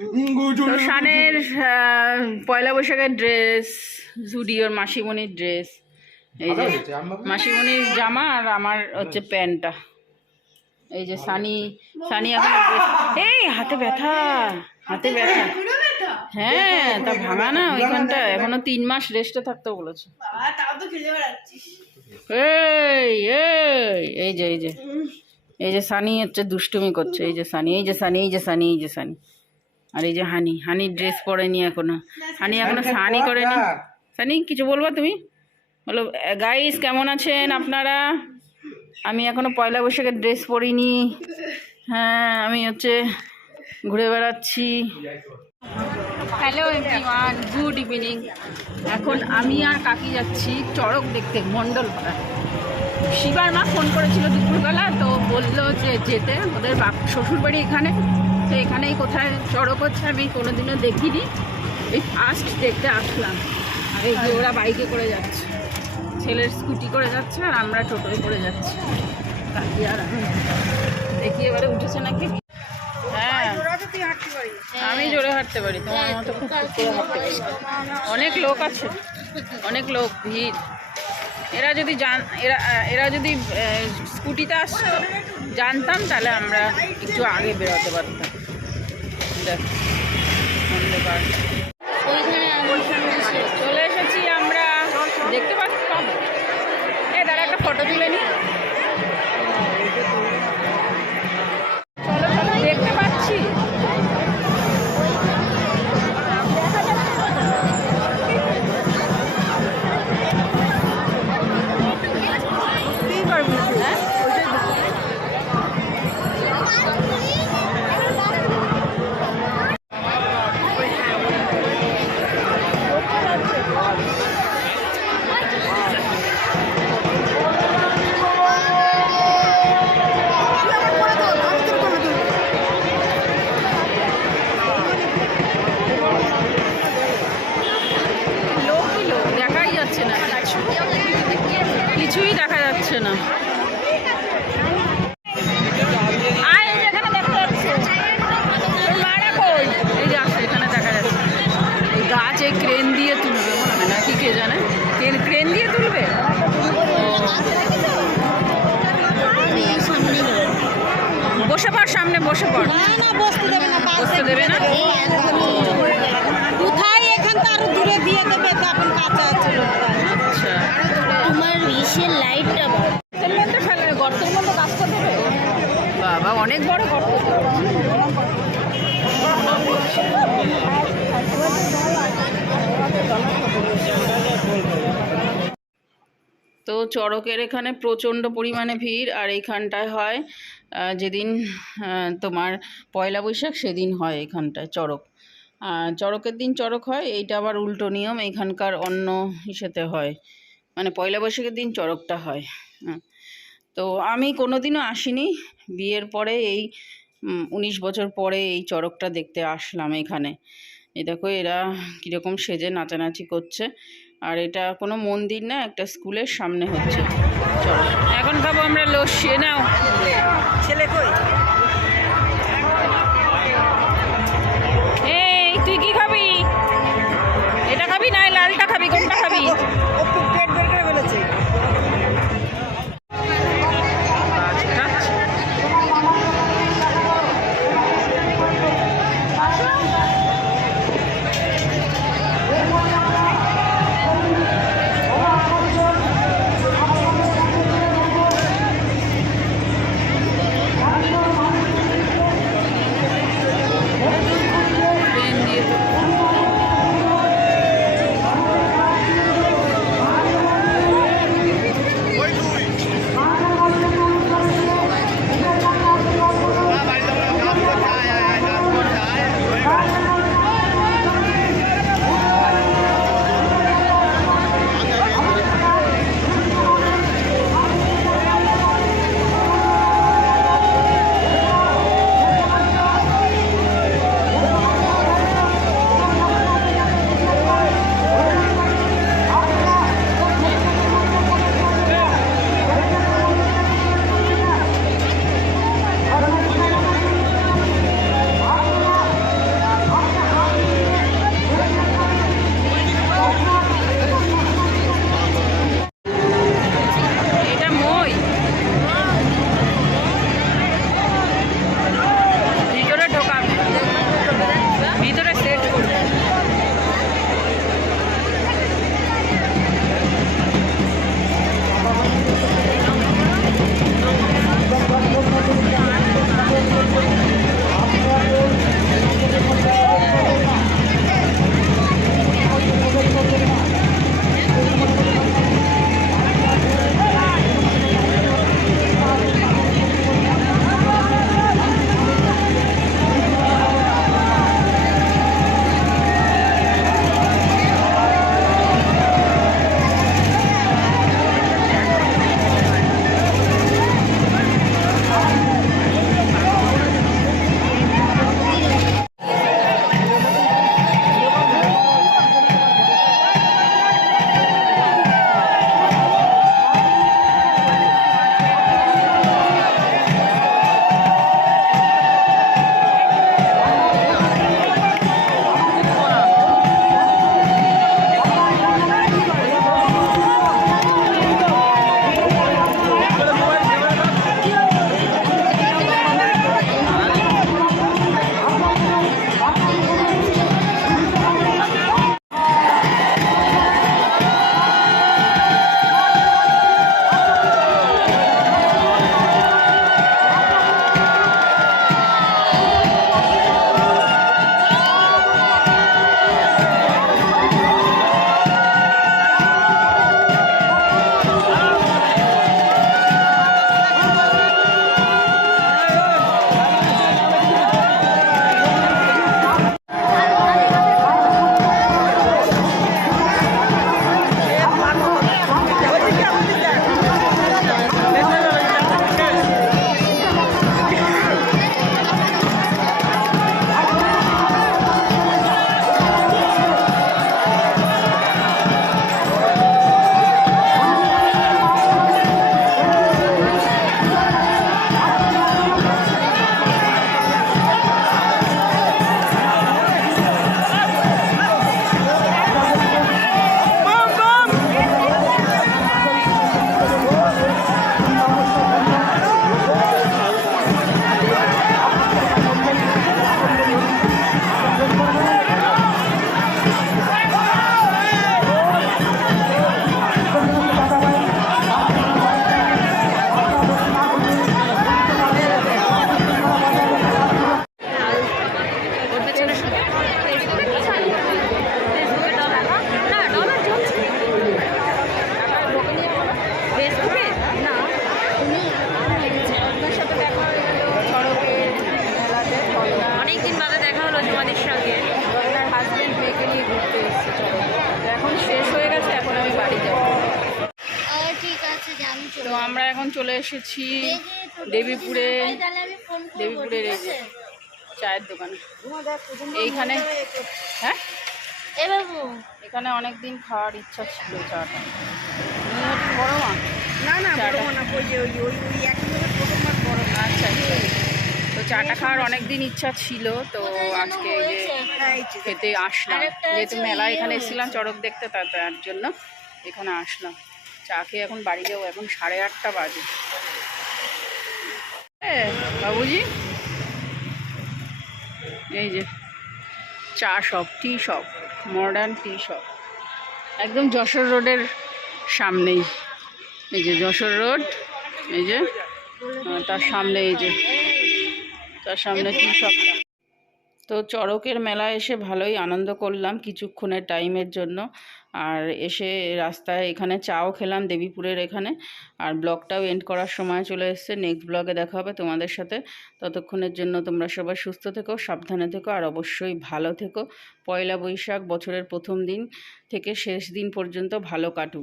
তো শানের পয়লা বৈশাখের ড্রেস, জুডিওর মাসিমণির ড্রেস, এই যে মাসিমণির জামা আর আমার হচ্ছে প্যান্টটা। এই যে সানি এখন এই হাতে ব্যথা, হাতে ব্যথা। হ্যাঁ, তা ভাঙা না ওইখানটা, এখনো 3 মাস রেস্টে থাকতে বলেছে। এই যে এই যে সানি হচ্ছে দুষ্টুমি করছে। এই যে সানি, এই যে সানি, এই যে সানি, এই যে সানি। আর এই যে হানির ড্রেস পরেনি এখনো। হানি এখনো স্নানই করেনি। সানি কিছু বলবো তুমি? বলো গাইস কেমন আছেন আপনারা? আমি এখনো পয়লা বৈশাখের ড্রেস পরিনি। হ্যাঁ, আমি হচ্ছে ঘুরে বেড়াচ্ছি। Hello everyone, good evening. এখন আমি আর কাকি যাচ্ছি চড়ক দেখতে মণ্ডলপাড়া। শিবার মা ফোন করেছিল দুপুরবেলা, তো বললো যে যেতে, ওদের শ্বশুরবাড়ি এখানে, তো এখানেই কোথায় চড়ক হচ্ছে আমি কোনোদিনও দেখিনি, এই ফার্স্ট দেখতে আসলাম। আর এই যে ওরা বাইকে করে যাচ্ছে, ছেলের স্কুটি করে যাচ্ছে আর আমরা টোটোয় করে যাচ্ছি। কাকি আর আমি দেখি এবারে উঠেছে নাকি। হ্যাঁ, আমি জোরে হাঁটতে পারি, তোমার মতো খুব করে হাঁটতে পারি। অনেক লোক আছে, অনেক লোক, ভিড়। এরা যদি স্কুটিতে আসতো জানতাম, তাহলে আমরা একটু আগে বেরোতে পারতাম। দেখ চলে এসেছি আমরা, দেখতে পাচ্ছি। দাঁড়া একটা ফটো তুলে নি। দেখতে পাচ্ছি কিছুই দেখা যাচ্ছে না। এই যে আসছে, এখানে দেখা যাচ্ছে গাছে ক্রেন দিয়ে তুলবে মনে হয়, নাকি কে জানে, ক্রেন দিয়ে তুলবে। বসে পড়, সামনে বসে পড়। বসতে দেবে না, কোথায় এখান তো আরো দূরে দিয়ে দেবে, তখন কাঁচা আছে। আচ্ছা, তোমার ইসের লাইটটা গর্তের মধ্যে কাজটা দেবে। বাবা, অনেক বড় গর্ত। তো চড়কের এখানে প্রচণ্ড পরিমাণে ভিড়। আর এইখানটায় হয় যেদিন তোমার পয়লা বৈশাখ সেদিন হয় এখানটায় চড়ক। চড়কের দিন চড়ক হয়, এইটা আবার উল্টো নিয়ম, এইখানকার অন্য ইসেতে হয়, মানে পয়লা বৈশাখের দিন চড়কটা হয়। তো আমি কোনোদিনও আসিনি, বিয়ের পরে এই 19 বছর পরে এই চড়কটা দেখতে আসলাম এখানে। এই দেখো এরা কীরকম সেজে নাচানাচি করছে। আর এটা কোনো মন্দির না, একটা স্কুলের সামনে হচ্ছে চড়ক। এখন খাবো আমরা লস্যি। নাও ছেলে কই, এই তুই কি খাবি? এটা খাবি না লালটা খাবি? কোনটা খাবি? চলে এসেছি দেবীপুরে। দেবীপুরের এই যে চায়ের দোকানে এইখানে। হ্যাঁ এখানে অনেক দিন খাওয়ার ইচ্ছা ছিল চাটা। বড় মা না না বড় চাটা। না ওই যে ওই ওই ওই একদম ছোট মাছ বড় না। আচ্ছা আচ্ছা। তো চাটা খাওয়ার অনেক দিন ইচ্ছা ছিল, তো আজকে এই যে খেতে আসলাম। যেহেতু মেলা এখানে এসেছিলাম চড়ক দেখতে, তার জন্য এখানে আসলাম। চা খেয়ে এখন বাড়ি যাবো, এখন 8:30 বাজে। বাবুজি এই যে চা শপ, টি শপ, মডার্ন টি শপ, একদম যশোর রোডের সামনেই। এই যে যশোর রোড, এই যে তার সামনে, এই যে তার সামনে টি শপটা। তো চড়কের মেলায় এসে ভালোই আনন্দ করলাম কিছুক্ষণের টাইমের জন্য। আর এসে রাস্তায় এখানে চাও খেলাম দেবীপুরের এখানে। আর ব্লগটাও এন্ড করার সময় চলে এসেছে। নেক্সট ব্লগে দেখা হবে তোমাদের সাথে। ততক্ষণের জন্য তোমরা সবাই সুস্থ থেকো, সাবধানে থেকো, আর অবশ্যই ভালো থেকো। পয়লা বৈশাখ বছরের প্রথম দিন থেকে শেষ দিন পর্যন্ত ভালো কাটুক।